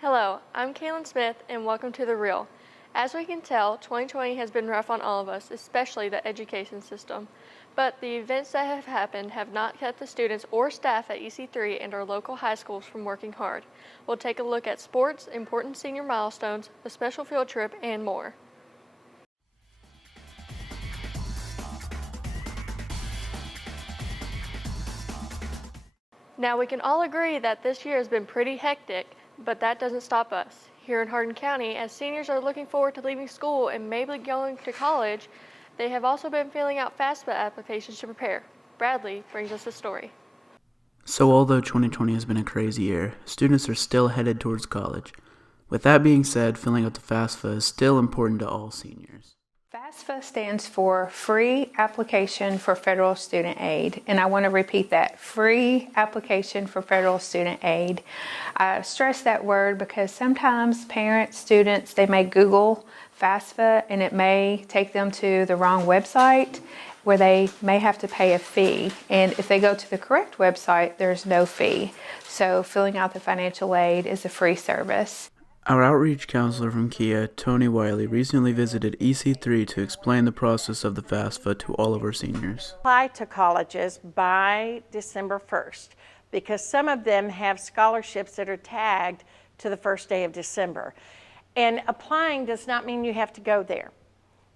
Hello, I'm Kaylin Smith, and welcome to The Real. As we can tell, 2020 has been rough on all of us, especially the education system. But the events that have happened have not kept the students or staff at EC3 and our local high schools from working hard. We'll take a look at sports, important senior milestones, a special field trip, and more. Now, we can all agree that this year has been pretty hectic, but that doesn't stop us. Here in Hardin County, as seniors are looking forward to leaving school and maybe going to college, they have also been filling out FAFSA applications to prepare. Bradley brings us the story. So although 2020 has been a crazy year, students are still headed towards college. With that being said, filling out the FAFSA is still important to all seniors. FAFSA stands for Free Application for Federal Student Aid, and I want to repeat that, Free Application for Federal Student Aid. I stress that word because sometimes parents, students, they may Google FAFSA and it may take them to the wrong website where they may have to pay a fee, and if they go to the correct website, there's no fee. So filling out the financial aid is a free service. Our outreach counselor from Kia, Tony Wiley, recently visited EC3 to explain the process of the FAFSA to all of our seniors. Apply to colleges by December 1st because some of them have scholarships that are tagged to the first day of December. And applying does not mean you have to go there.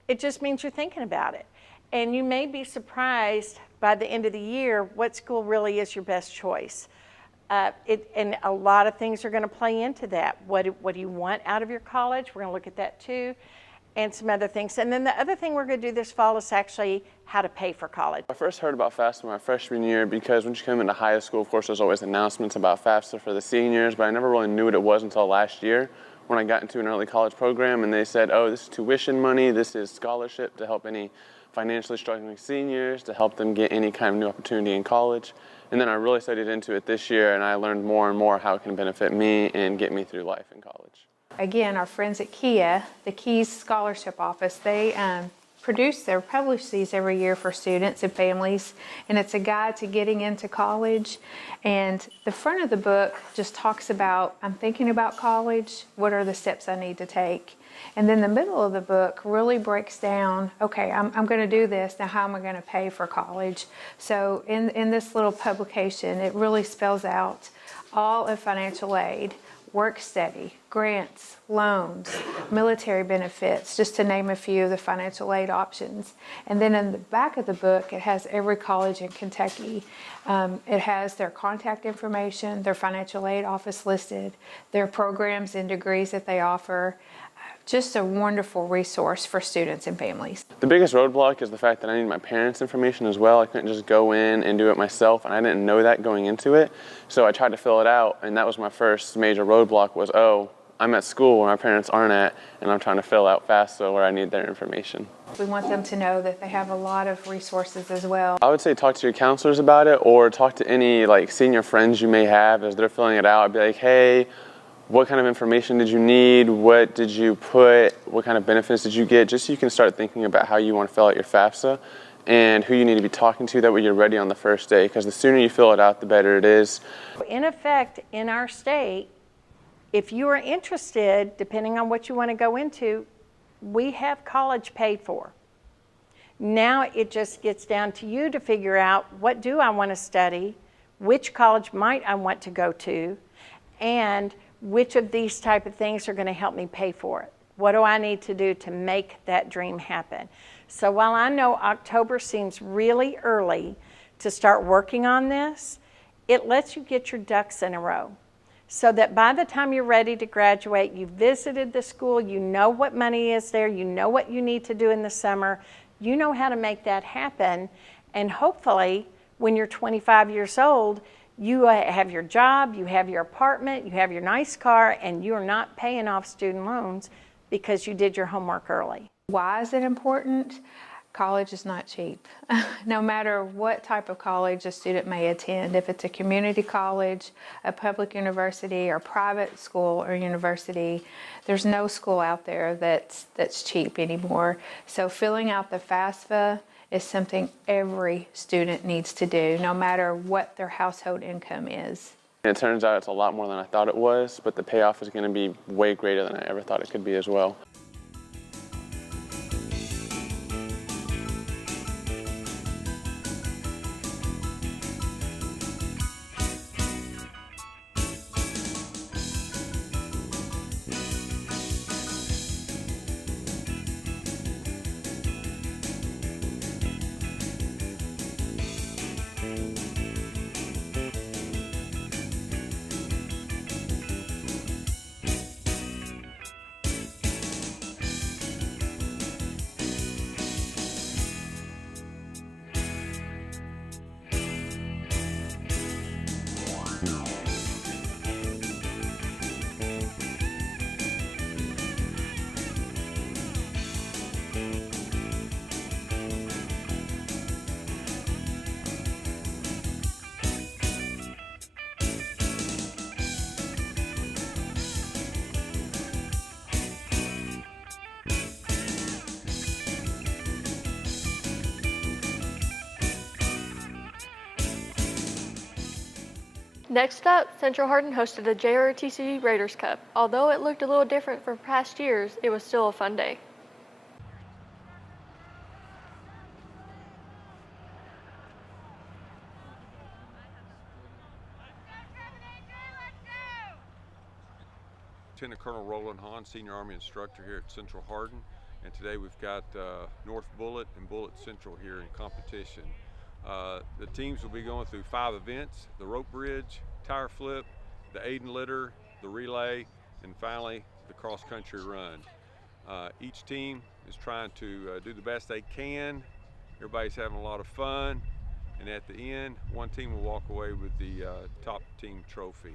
It just means you're thinking about it. And you may be surprised by the end of the year what school really is your best choice. And a lot of things are going to play into that. What do you want out of your college? We're going to look at that too, and some other things. And then the other thing we're going to do this fall is actually how to pay for college. I first heard about FAFSA my freshman year because when you come into high school, of course, there's always announcements about FAFSA for the seniors, but I never really knew what it was until last year when I got into an early college program and they said, oh, this is tuition money, this is scholarship to help any financially struggling seniors, to help them get any kind of new opportunity in college. And then I really studied into it this year and I learned more and more how it can benefit me and get me through life in college. Again, our friends at Kia, the Keys Scholarship Office, they publish these every year for students and families, and it's a guide to getting into college. And the front of the book just talks about, I'm thinking about college, what are the steps I need to take? And then the middle of the book really breaks down, okay, I'm going to do this, now how am I going to pay for college? So in this little publication, it really spells out all of financial aid, work study, grants, loans, military benefits, just to name a few of the financial aid options. And then in the back of the book, it has every college in Kentucky. It has their contact information, their financial aid office listed, their programs and degrees that they offer. Just a wonderful resource for students and families. The biggest roadblock is the fact that I need my parents' information as well. I couldn't just go in and do it myself, and I didn't know that going into it. So I tried to fill it out, and that was my first major roadblock was, oh, I'm at school where my parents aren't at, and I'm trying to fill out FAFSA where I need their information. We want them to know that they have a lot of resources as well. I would say talk to your counselors about it, or talk to any senior friends you may have as they're filling it out. I'd be like, hey, what kind of information did you need? What did you put? What kind of benefits did you get? Just so you can start thinking about how you want to fill out your FAFSA and who you need to be talking to, that way you're ready on the first day, because the sooner you fill it out, the better it is. In effect, in our state, if you are interested, depending on what you want to go into, we have college paid for. Now it just gets down to you to figure out, what do I want to study? Which college might I want to go to? And which of these type of things are going to help me pay for it? What do I need to do to make that dream happen? So while I know October seems really early to start working on this, it lets you get your ducks in a row so that by the time you're ready to graduate, you visited the school, you know what money is there, you know what you need to do in the summer, you know how to make that happen, and hopefully when you're 25 years old, you have your job, you have your apartment, you have your nice car, and you're not paying off student loans because you did your homework early. Why is it important? College is not cheap. No matter what type of college a student may attend, if it's a community college, a public university, or private school or university, there's no school out there that's cheap anymore. So filling out the FAFSA is something every student needs to do, no matter what their household income is. And it turns out it's a lot more than I thought it was, but the payoff is going to be way greater than I ever thought it could be as well. Next up, Central Hardin hosted the JROTC Raiders Cup. Although it looked a little different from past years, it was still a fun day. Lieutenant Colonel Roland Hahn, Senior Army Instructor here at Central Hardin, and today we've got North Bullitt and Bullitt Central here in competition. The teams will be going through 5 events: the rope bridge, tire flip, the Aiden litter, the relay, and finally the cross-country run. Each team is trying to do the best they can. Everybody's having a lot of fun, and at the end, one team will walk away with the top team trophy.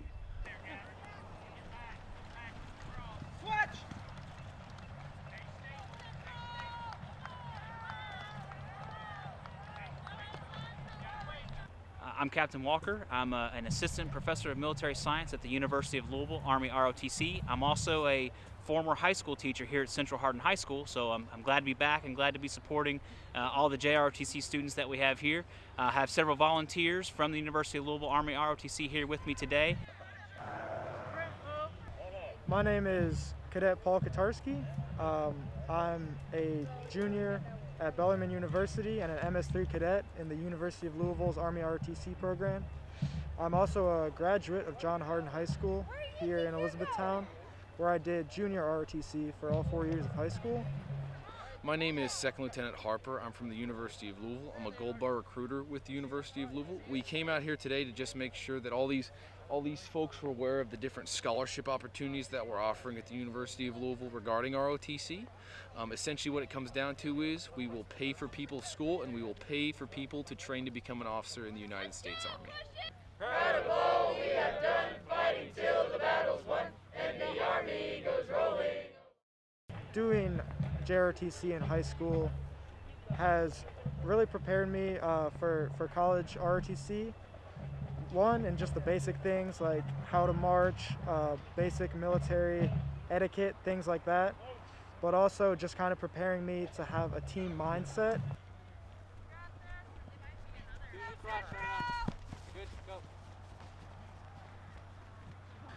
I'm Captain Walker. I'm an assistant professor of military science at the University of Louisville, Army ROTC. I'm also a former high school teacher here at Central Hardin High School, so I'm glad to be back and glad to be supporting all the JROTC students that we have here. I have several volunteers from the University of Louisville, Army ROTC here with me today. My name is Cadet Paul Katarski. I'm a junior at Bellarmine University and an MS3 cadet in the University of Louisville's Army ROTC program. I'm also a graduate of John Hardin High School here in Elizabethtown, where I did junior ROTC for all 4 years of high school. My name is Second Lieutenant Harper. I'm from the University of Louisville. I'm a Gold Bar recruiter with the University of Louisville. We came out here today to just make sure that all these folks were aware of the different scholarship opportunities that we're offering at the University of Louisville regarding ROTC. Essentially what it comes down to is we will pay for people's school and we will pay for people to train to become an officer in the United States Army. Proud of all we have done, fighting till the battle's won, and the Army goes rolling. Doing JROTC in high school has really prepared me for college ROTC. One, and just the basic things like how to march, basic military etiquette, things like that, but also just kind of preparing me to have a team mindset.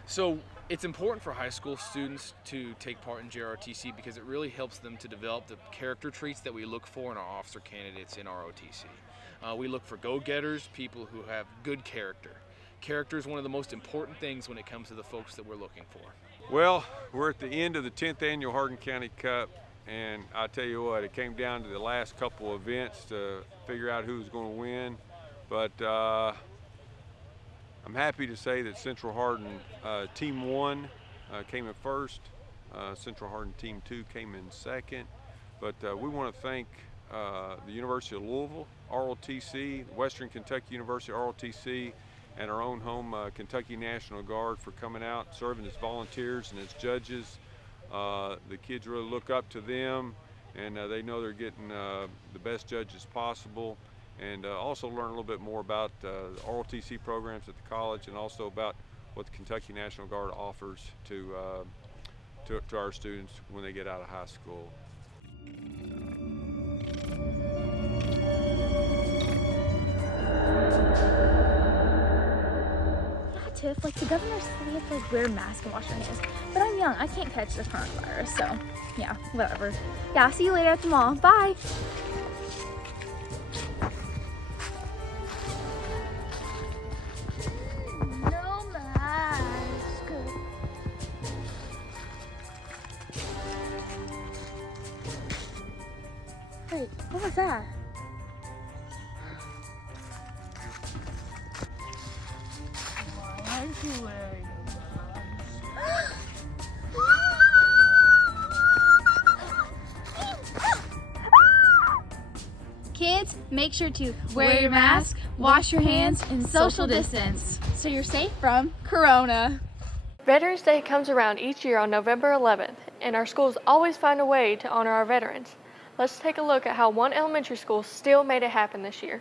So it's important for high school students to take part in JROTC because it really helps them to develop the character traits that we look for in our officer candidates in ROTC. We look for go-getters, people who have good character. Character is one of the most important things when it comes to the folks that we're looking for. Well, we're at the end of the 10th annual Hardin County Cup, and I tell you what, it came down to the last couple of events to figure out who was going to win. But I'm happy to say that Central Hardin Team 1 came in first. Central Hardin Team 2 came in second. But we want to thank the University of Louisville, ROTC, Western Kentucky University ROTC, and our own home Kentucky National Guard for coming out, serving as volunteers and as judges. The kids really look up to them, and they know they're getting the best judges possible, and also learn a little bit more about ROTC programs at the college, and also about what the Kentucky National Guard offers to our students when they get out of high school. Tiff, like the governor said we have to like wear a mask and wash our hands. But I'm young, I can't catch the coronavirus, so yeah, whatever. Yeah, I'll see you later at the mall. Bye. No mask. Wait, what was that? Why aren't you wearing a mask? Kids, make sure to wear your mask, wash your hands, and social distance so you're safe from Corona. Veterans Day comes around each year on November 11th, and our schools always find a way to honor our veterans. Let's take a look at how one elementary school still made it happen this year.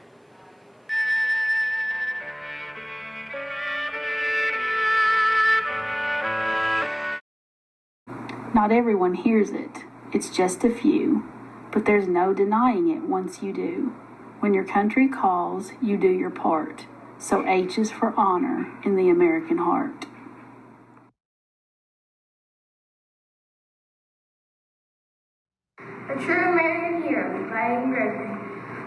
Not everyone hears it. It's just a few. But there's no denying it once you do. When your country calls, you do your part. So H is for honor in the American heart. A true American hero by Aiden Gregory.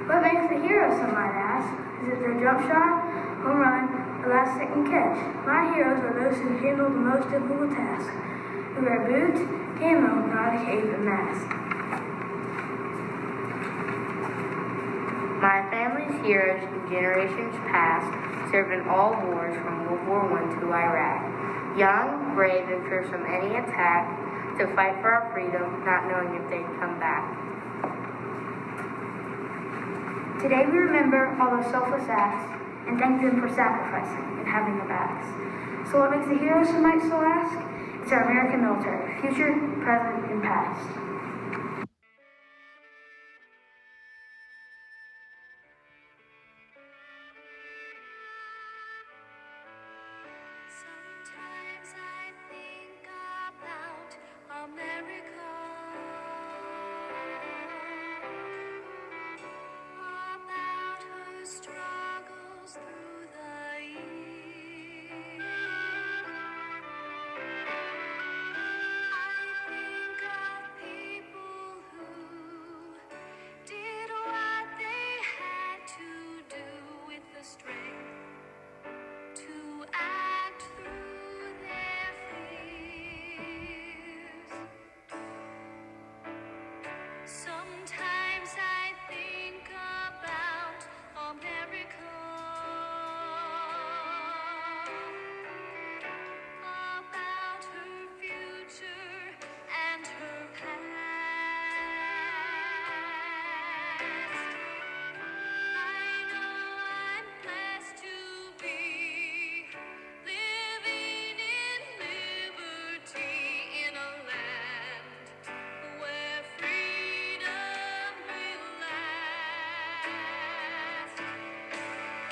What makes a hero, some might ask? Is it their jump shot, home run, or last second catch? My heroes are those who handle the most difficult task, who wear boots, camo, not a cape and mask. My family's heroes in generations past served in all wars from World War I to Iraq. Young, brave, and fearsome from any attack to fight for our freedom, not knowing if they'd come back. Today we remember all those selfless acts and thank them for sacrificing and having their backs. So what makes a hero, some might still ask? It's our American military, future, present, and past. Sometimes I think about America, about her struggles through the years. I think of people who did what they had to do with the strength to act through their fears. Sometimes I think about America, about her future and her past. I know I'm blessed to be living in liberty in a land where freedom will last.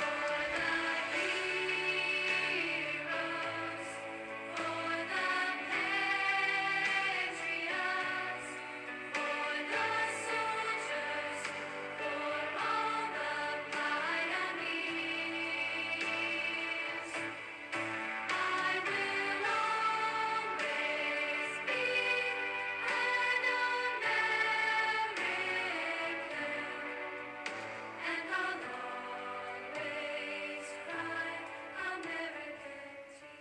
For the heroes, for the patriots, for the soldiers, for all the pioneers, I will always be an American, and I'll always cry American tea.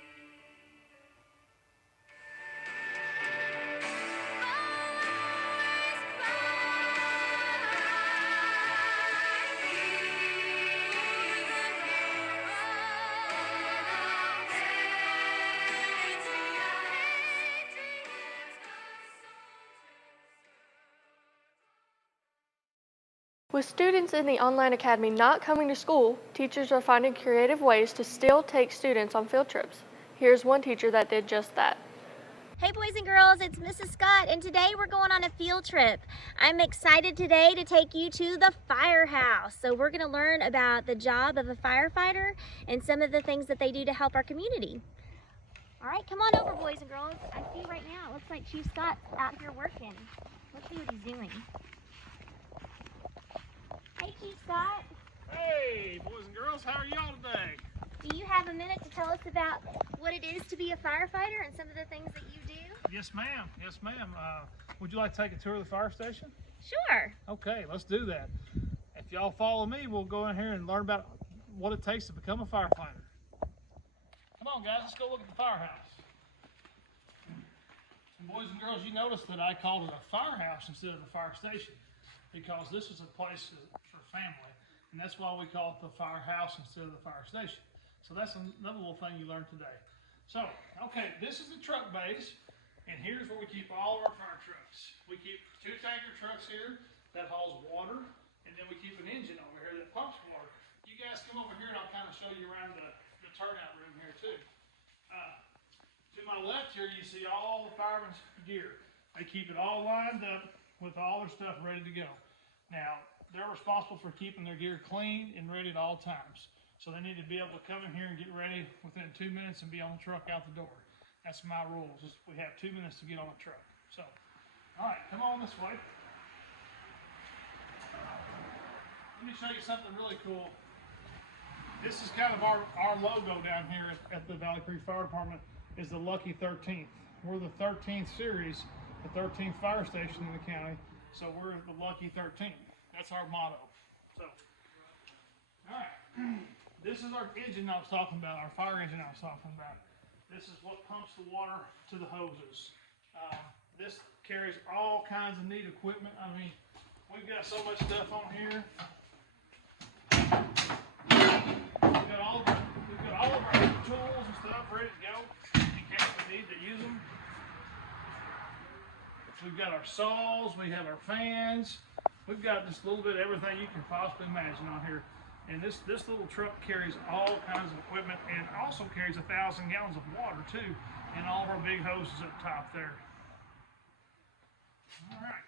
With students in the online academy not coming to school, teachers are finding creative ways to still take students on field trips. Here's one teacher that did just that. Hey boys and girls, it's Mrs. Scott, and today we're going on a field trip. I'm excited today to take you to the firehouse. So we're gonna learn about the job of a firefighter and some of the things that they do to help our community. All right, come on over, boys and girls. I see right now, it looks like Chief Scott's out here working. Let's see what he's doing. Hey, Chief Scott. Hey, boys and girls, how are y'all today? Do you have a minute to tell us about what it is to be a firefighter and some of the things that you do? Yes, ma'am. Yes, ma'am. Would you like to take a tour of the fire station? Sure. Okay, let's do that. If y'all follow me, we'll go in here and learn about what it takes to become a firefighter. Come on, guys, let's go look at the firehouse. And boys and girls, you notice that I called it a firehouse instead of a fire station because this is a place for family, and that's why we call it the firehouse instead of the fire station. So that's another little thing you learned today. So, okay, this is the truck base, and here's where we keep all of our fire trucks. We keep 2 tanker trucks here that hauls water, and then we keep an engine over here that pumps water. You guys come over here and I'll kind of show you around the turnout room here too. To my left here, you see all the firemen's gear. They keep it all lined up with all their stuff ready to go. Now, they're responsible for keeping their gear clean and ready at all times. So they need to be able to come in here and get ready within 2 minutes and be on the truck out the door. That's my rules. We have 2 minutes to get on the truck. So, all right, come on this way. Let me show you something really cool. This is kind of our logo down here at the Valley Creek Fire Department is the Lucky 13th. We're the 13th series, the 13th fire station in the county. So we're the Lucky 13th. That's our motto. So, all right. This is our engine I was talking about, our fire engine I was talking about. This is what pumps the water to the hoses. This carries all kinds of neat equipment. I mean, we've got so much stuff on here. We've got all of our tools and stuff ready to go in case we need to use them. We've got our saws, we have our fans. We've got just a little bit of everything you can possibly imagine on here. And this little truck carries all kinds of equipment and also carries 1,000 gallons of water too, and all of our big hoses up top there. All right.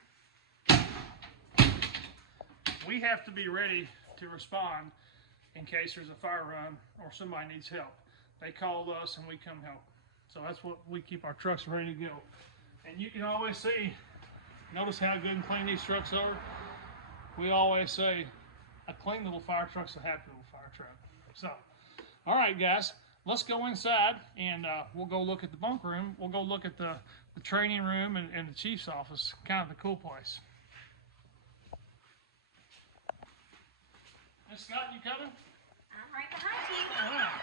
We have to be ready to respond in case there's a fire run or somebody needs help. They call us and we come help. So that's what we keep our trucks ready to go. And you can always see, notice how good and clean these trucks are. We always say, a clean little fire truck's a happy little fire truck. So, all right, guys, let's go inside and we'll go look at the bunk room. We'll go look at the training room and the chief's office, kind of the cool place. Miss Scott, you coming? I'm right behind you. All right.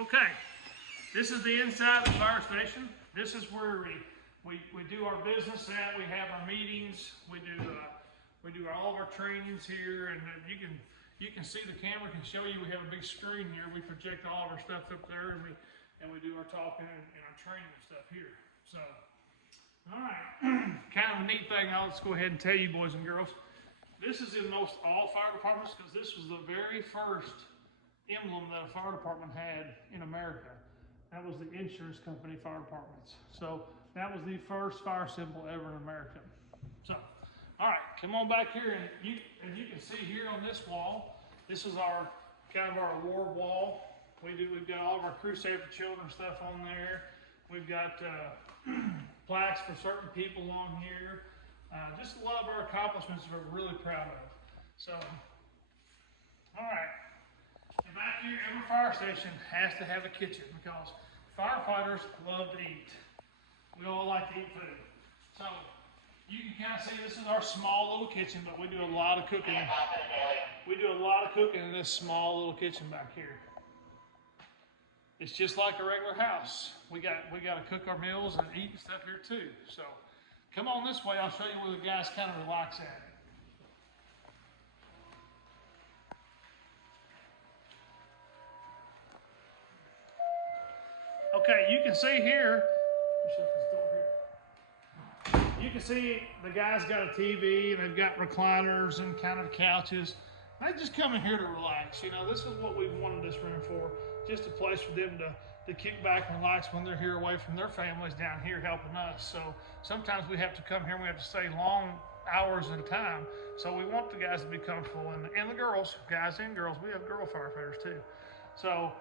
Okay, this is the inside of the fire station. This is where we do our business at. We have our meetings. We do all of our trainings here, and you can see the camera can show you. We have a big screen here. We project all of our stuff up there, and we do our talking and our training and stuff here. So, all right, kind of a neat thing. I'll just go ahead and tell you, boys and girls. This is in most all fire departments because this was the very first emblem that a fire department had in America. That was the insurance company fire departments. So that was the first fire symbol ever in America. So, all right, come on back here, and you can see here on this wall, this is our kind of our award wall. We've got all of our Crew Save for Children stuff on there. We've got plaques for certain people on here. Just a lot of our accomplishments we're really proud of. So, all right. And back here, every fire station has to have a kitchen because firefighters love to eat. We all like to eat food. So you can kind of see this is our small little kitchen, but we do a lot of cooking. We do a lot of cooking in this small little kitchen back here. It's just like a regular house. We got to cook our meals and eat and stuff here too. So come on this way. I'll show you where the guys kind of relax at. Okay, you can see here, you can see the guys got a TV and they've got recliners and kind of couches. They just come in here to relax. You know, this is what we wanted this room for. Just a place for them to kick back and relax when they're here away from their families down here helping us. So sometimes we have to come here and we have to stay long hours at a time. So we want the guys to be comfortable and the girls, guys and girls, we have girl firefighters too. So,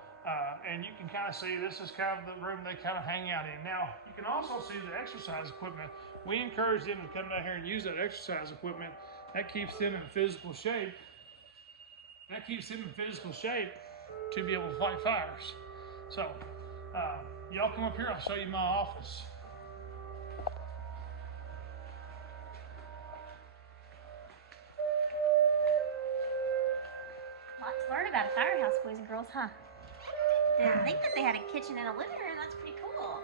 and you can kind of see this is kind of the room they kind of hang out in. Now, you can also see the exercise equipment. We encourage them to come down here and use that exercise equipment that keeps them in physical shape. That keeps them in physical shape to be able to fight fires. So, y'all come up here, I'll show you my office. Lot to learn about a firehouse, boys and girls, huh? Didn't think that they had a kitchen and a living room. That's pretty cool.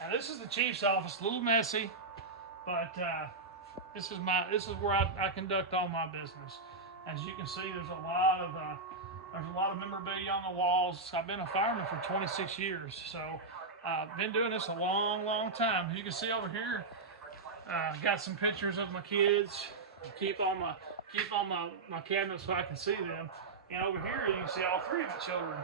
Now this is the chief's office, a little messy, but this is where I conduct all my business. As you can see, there's a lot of memorabilia on the walls. I've been a fireman for 26 years, so I've been doing this a long, long time. You can see over here, got some pictures of my kids. Keep on my cabinet so I can see them. And over here, you can see all three of my children.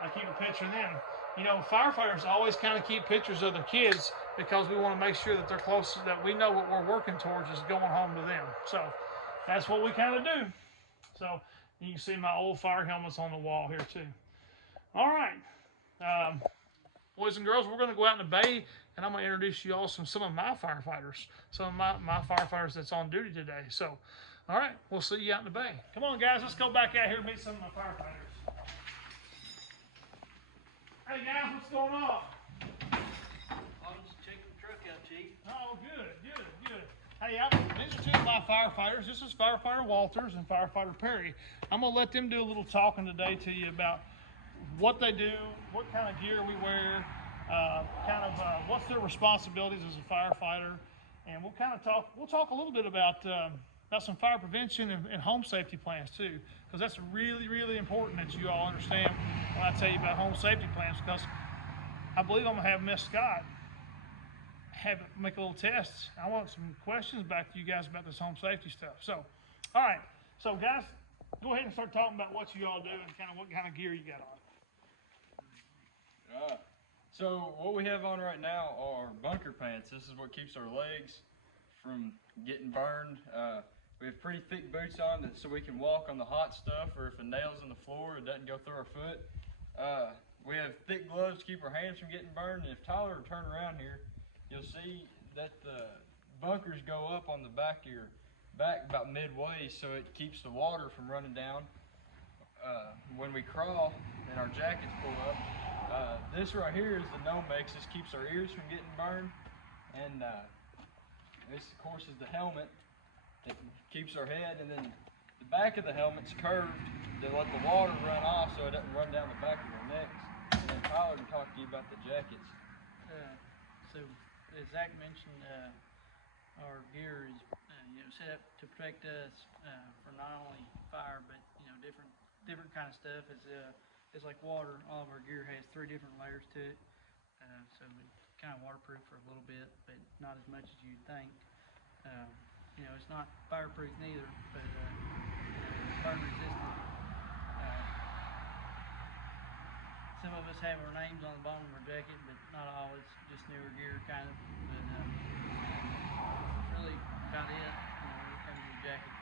I keep a picture of them. You know, firefighters always kind of keep pictures of their kids because we want to make sure that they're close, that we know what we're working towards is going home to them. So that's what we kind of do. So you can see my old fire helmets on the wall here too. All right, boys and girls, we're going to go out in the bay, and I'm going to introduce you all some of my firefighters, some of my firefighters that's on duty today. So, all right, we'll see you out in the bay. Come on, guys, let's go back out here and meet some of my firefighters. Hey guys, what's going on? I'm just checking the truck out, Chief. Oh, good. Hey, these are two of my firefighters. This is Firefighter Walters and Firefighter Perry. I'm going to let them do a little talking today to you about what they do, what kind of gear we wear, what's their responsibilities as a firefighter, and we'll talk a little bit about some fire prevention and home safety plans too, because that's really, really important that you all understand when I tell you about home safety plans, because I believe I'm going to have Miss Scott make a little test. I want some questions back to you guys about this home safety stuff. So, all right. So, guys, go ahead and start talking about what you all do and what kind of gear you got on. So what we have on right now are bunker pants. This is what keeps our legs from getting burned. We have pretty thick boots on so we can walk on the hot stuff, or if a nail's in the floor, it doesn't go through our foot. We have thick gloves to keep our hands from getting burned. And if Tyler will turn around here, you'll see that the bunkers go up on the back of your back about midway, so it keeps the water from running down. When we crawl and our jackets pull up, this right here is the Nomex. This keeps our ears from getting burned. And this, of course, is the helmet that keeps our head. And then the back of the helmet's curved to let the water run off so it doesn't run down the back of our necks. And then Tyler can talk to you about the jackets. So as Zach mentioned, our gear is set up to protect us from not only fire but different kind of stuff. It's like water. All of our gear has 3 different layers to it, so it's kind of waterproof for a little bit, but not as much as you'd think. It's not fireproof neither, but it's burn resistant. Some of us have our names on the bottom of our jacket, but not all. It's just newer gear, kind of. But that's really about it when it comes to the jacket.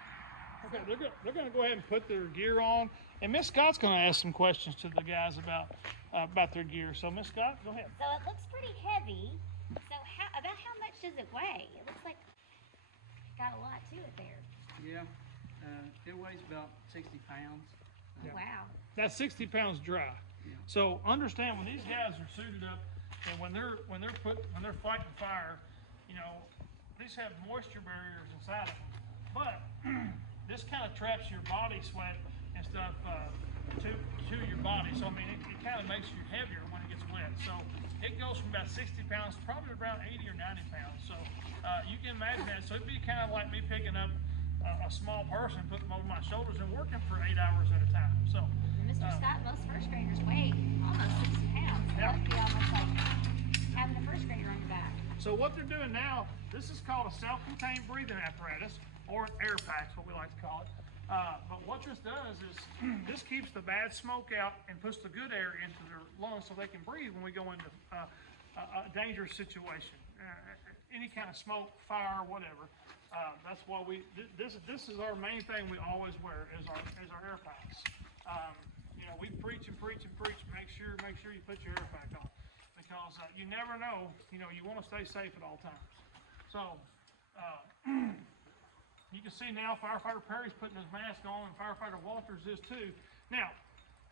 Okay, they're going to go ahead and put their gear on, and Miss Scott's going to ask some questions to the guys about their gear. So, Miss Scott, go ahead. So it looks pretty heavy. So about how much does it weigh? It looks like it got a lot to it there. Yeah, it weighs about 60 pounds. Yeah. Wow. That's 60 pounds dry. Yeah. So understand, when these guys are suited up and when they're fighting fire, these have moisture barriers inside of them. But this kind of traps your body sweat and stuff to your body. So it kind of makes you heavier when it gets wet. So it goes from about 60 pounds to probably around 80 or 90 pounds. So you can imagine that. So it'd be kind of like me picking up a small person, putting them over my shoulders and working for 8 hours at a time. So. Mr. Scott, most first graders weigh almost 60 pounds. So that'd be almost like having a first grader on your back. So what they're doing now, this is called a self-contained breathing apparatus, or air packs, what we like to call it. But what this does is this keeps the bad smoke out and puts the good air into their lungs so they can breathe when we go into a dangerous situation. Any kind of smoke, fire, whatever. That's why this is our main thing we always wear is our air packs. We preach and preach and preach. Make sure you put your air pack on, because you never know. You want to stay safe at all times. So you can see now Firefighter Perry's putting his mask on, and Firefighter Walters is too. Now,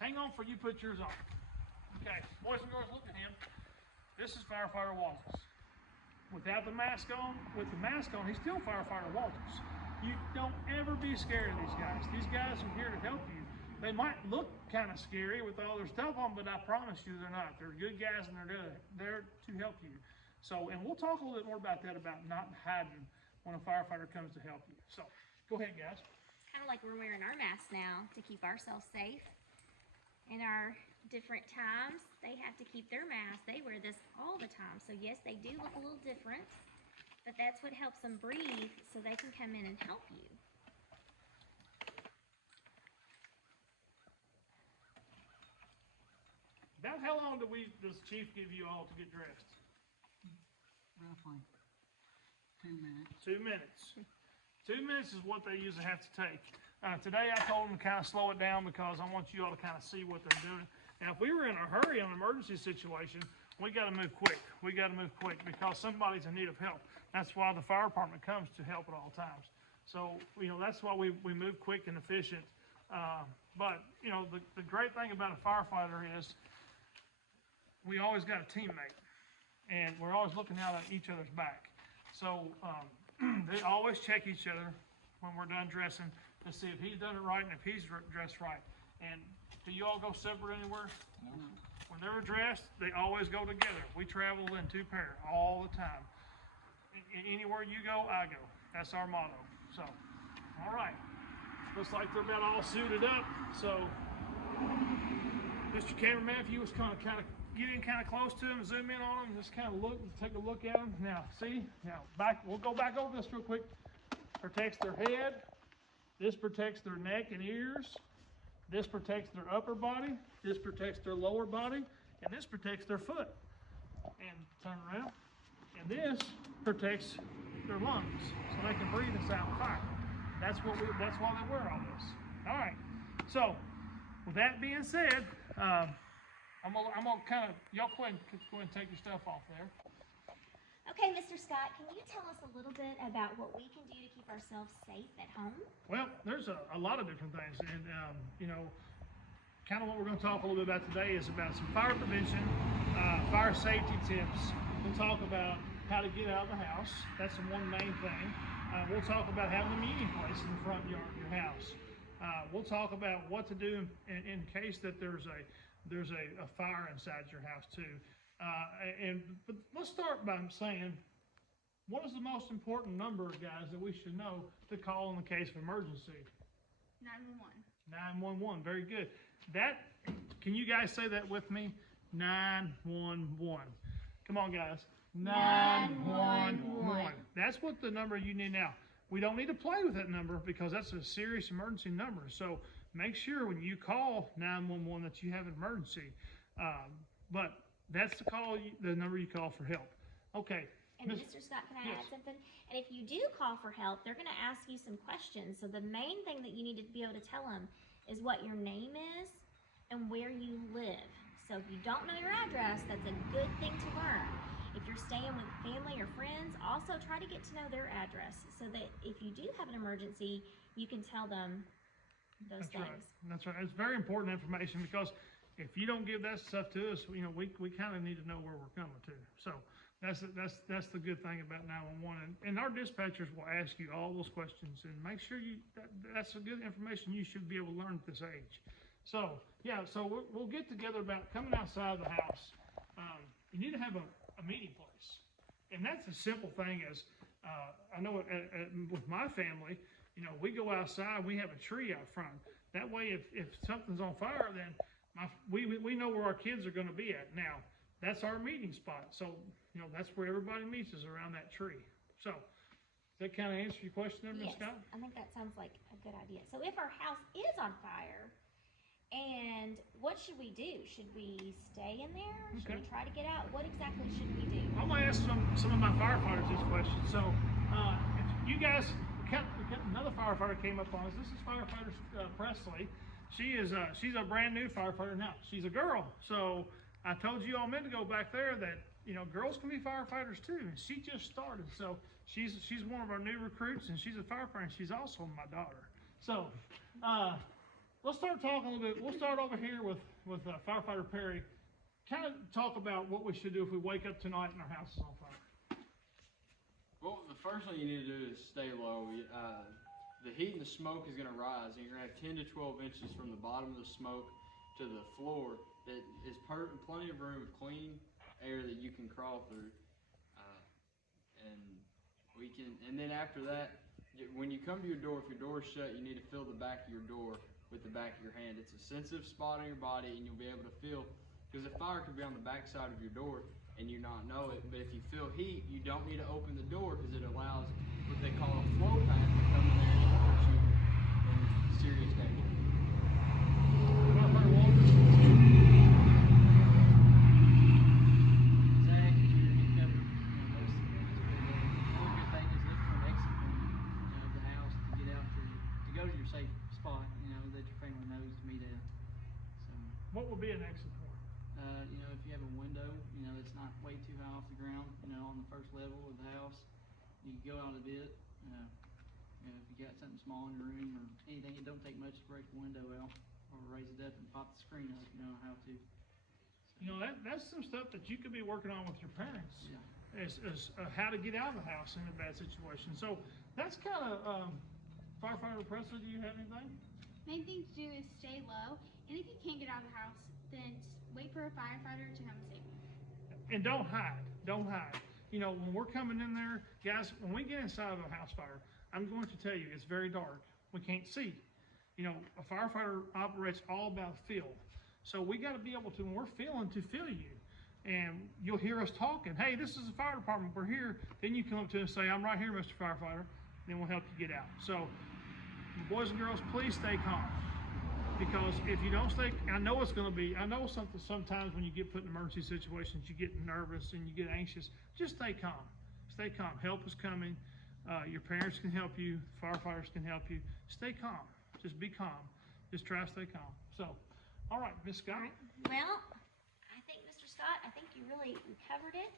hang on for you put yours on. Okay, boys and girls, look at him. This is Firefighter Walters. Without the mask on, with the mask on, he's still Firefighter Walters. You don't ever be scared of these guys. These guys are here to help you. They might look kind of scary with all their stuff on, but I promise you they're not. They're good guys, and they're there to help you. So, and we'll talk a little bit more about that, about not hiding when a firefighter comes to help you. So, go ahead, guys. It's kind of like we're wearing our masks now to keep ourselves safe. In our different times, they have to keep their masks. They wear this all the time. So yes, they do look a little different, but that's what helps them breathe so they can come in and help you. About how long does Chief give you all to get dressed? Roughly 2 minutes. 2 minutes. 2 minutes is what they usually have to take. Today I told them to kind of slow it down because I want you all to kind of see what they're doing. Now, if we were in a hurry on an emergency situation, we got to move quick. We got to move quick because somebody's in need of help. That's why the fire department comes to help at all times. So, you know, that's why we move quick and efficient. But, you know, the great thing about a firefighter is we always got a teammate, and we're always looking out at each other's back. So they always check each other when we're done dressing to see if he's done it right and if he's dressed right. And do you all go separate anywhere? No. When they're dressed, they always go together. We travel in 2 pairs all the time. Anywhere you go, I go. That's our motto. So, all right. Looks like they're about all suited up. So, Mr. Cameraman, if you was kind of get in kind of close to them, zoom in on them, just kind of look, take a look at them. Now, see? Now, we'll go back over this real quick. Protects their head. This protects their neck and ears. This protects their upper body. This protects their lower body. And this protects their foot. And turn around. And this protects their lungs so they can breathe inside the fire. That's why they wear all this. All right. So, with that being said, I'm gonna kind of, y'all go ahead and take your stuff off there. Okay, Mr. Scott, can you tell us a little bit about what we can do to keep ourselves safe at home? Well, there's a lot of different things, and you know, kind of what we're going to talk a little bit about today is about some fire prevention, fire safety tips. We'll talk about how to get out of the house. That's the one main thing. We'll talk about having a meeting place in the front yard of your house. We'll talk about what to do in case that there's a fire inside your house too. But let's start by saying, what is the most important number, guys, that we should know to call in the case of emergency? 911. 911, very good. Can you guys say that with me? 911. Come on, guys. 911. That's what the number you need now. We don't need to play with that number because that's a serious emergency number. So make sure when you call 911 that you have an emergency. But that's the number you call for help. Okay. And Mr. Scott, can I add something? And if you do call for help, they're going to ask you some questions. So the main thing that you need to be able to tell them is what your name is and where you live. So if you don't know your address, that's a good thing to learn. If you're staying with family or friends, also try to get to know their address so that if you do have an emergency, you can tell them those things. Right. That's right. It's very important information because if you don't give that stuff to us, you know, we kind of need to know where we're coming to. So that's the good thing about 911. And our dispatchers will ask you all those questions and make sure that's the good information you should be able to learn at this age. So yeah, so we'll get together about coming outside the house. You need to have a meeting place, and that's a simple thing. As I know with my family, you know, we go outside. We have a tree out front. That way, if something's on fire, then we know where our kids are going to be at. Now, that's our meeting spot. So, you know, that's where everybody meets is around that tree. So, does that kind of answer your question there, Ms. Scott? I think that sounds like a good idea. So if our house is on fire, and what should we do? Should we stay in there? Should we try to get out? What exactly should we do? I'm going to ask some of my firefighters this question. So, if you guys, another firefighter came up on us. This is firefighter Presley. She's a brand new firefighter now. She's a girl. So I told you all a minute ago back there that, you know, girls can be firefighters too. And she just started. So she's one of our new recruits, and she's a firefighter, and she's also my daughter. So let's start talking a little bit. We'll start over here with Firefighter Perry. Kind of talk about what we should do if we wake up tonight and our house is on fire. Well, the first thing you need to do is stay low. The heat and the smoke is going to rise, and you're going to have 10 to 12 inches from the bottom of the smoke to the floor. That is plenty of room of clean air that you can crawl through. And then after that, when you come to your door, if your door is shut, you need to feel the back of your door with the back of your hand. It's a sensitive spot on your body, and you'll be able to feel, because the fire could be on the back side of your door and you not know it. But if you feel heat, you don't need to open the door, because it allows what they call a flow path to come in there and put you in serious danger. Safe spot, that your family knows to meet at. So, what would be an exit point? If you have a window, it's not way too high off the ground, on the first level of the house, you can go out a bit. If you got something small in your room or anything, it don't take much to break the window out or raise it up and pop the screen up. You know how to. So, that's some stuff that you could be working on with your parents. Yeah. As how to get out of the house in a bad situation. So that's kind of. Firefighter Presley, do you have anything? Main thing to do is stay low, and if you can't get out of the house, then wait for a firefighter to come and save you. And don't hide. Don't hide. When we're coming in there, guys, when we get inside of a house fire, I'm going to tell you, it's very dark. We can't see. A firefighter operates all about feel. So we got to be able to, when we're feeling, to feel you. And you'll hear us talking. Hey, this is the fire department. We're here. Then you come up to us and say, I'm right here, Mr. Firefighter. Then we'll help you get out. So, boys and girls, please stay calm. Because if you don't stay, I know sometimes when you get put in emergency situations, you get nervous and you get anxious. Just stay calm. Stay calm. Help is coming. Your parents can help you. Firefighters can help you. Stay calm. Just be calm. Just try to stay calm. So, all right, Miss Scott. Well, I think, Mr. Scott, you really covered it.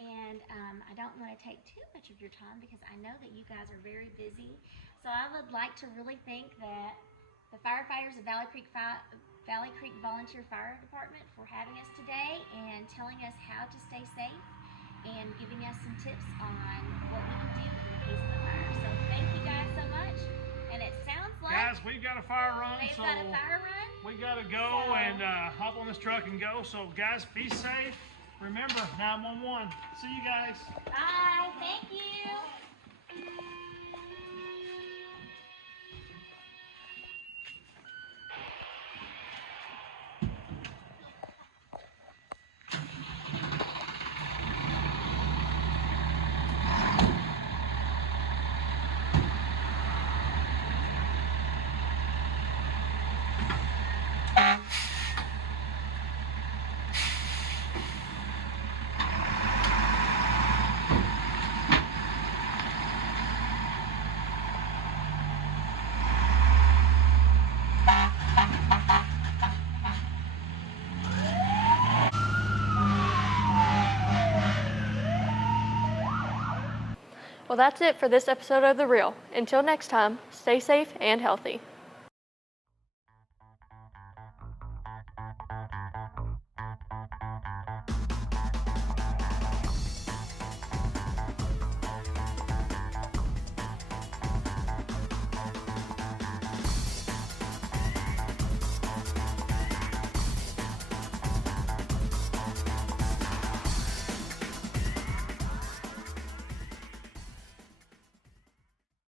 And I don't want to take too much of your time because I know that you guys are very busy. So I would like to really thank the firefighters of Valley Creek Volunteer Fire Department for having us today and telling us how to stay safe and giving us some tips on what we can do in the case of a fire. So thank you guys so much. And it sounds like guys, we've got a fire run. Got a fire run. We got to go and hop on this truck and go. So guys, be safe. Remember, 911. See you guys. Bye. Thank you. Well, that's it for this episode of The Real. Until next time, stay safe and healthy.